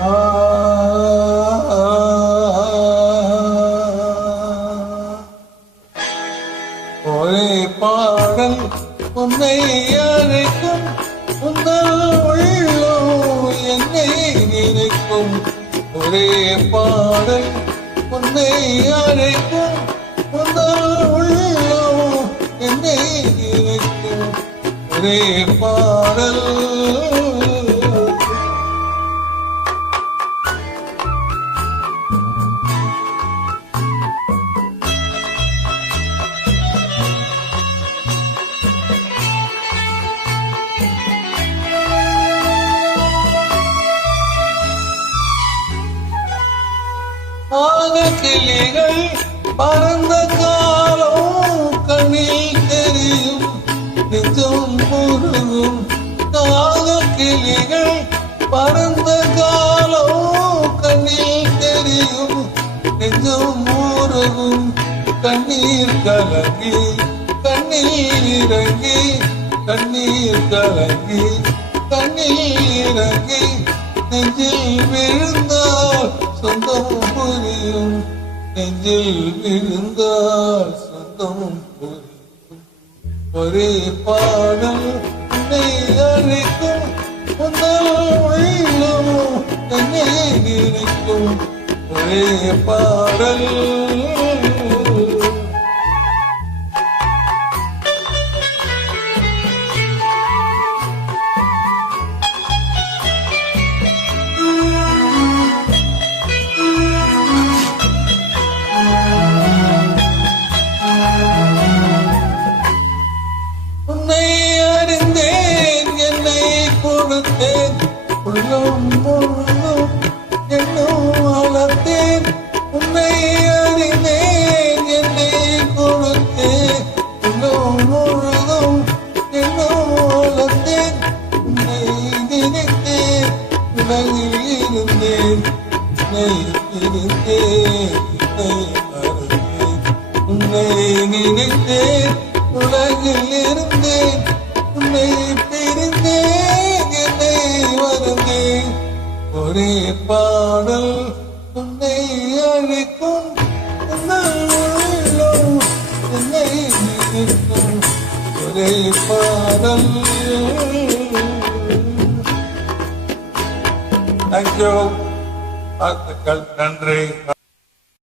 ஒரே பாடல் உன்னை அழைக்கும், உங்கள் உள்ளம் என்னை நினைக்கும். ஒரே பாடல் உன்னை அழைக்கும், உங்கள் உள்ளம் என்னை நினைக்கும். ஒரே பாடல் கிளிகள் பறந்த காலம் கண்ணில் தெரியும், நெஞ்சம் முருகும். கிளிகள் பறந்த காலம் கண்ணில் தெரியும், நெஞ்சம் முருகும். கண்ணீர் கலங்கி கண்ணீர் இறங்கி, கண்ணீர் கலங்கி கண்ணீர் இறங்கி, நெஞ்சில் விழுந்தால் சொந்தம் புரியும், நெஞ்சில் விழுந்தால் சொந்தம் புரியும். ஒரே பாடல் உன்னை அழைக்கும், உங்கள் உள்ளம் என்னை நினைக்கும். ஒரே பாடல் உள்ளம் முழுதும் என்னும் வளர்த்தேன், உன்னை அறிந்தேன் என்னை கொடுத்தேன். உள்ளம் முழுதும் என்னும் வளர்த்தேன், உன்னை நினைத்தேன் உலகில் இருந்தேன். உன்னை இருந்தேன் உன்னை மறந்தேன், உன்னை நினைத்தேன் உலகில் இருந்தேன். உன்னை பிரிந்தேன் ஒரே பாடல் உன்னை அழைக்கும், உன்னை நினைக்கும். ஒரே பாடல். தேங்க்யூ. வாழ்த்துக்கள். நன்றி.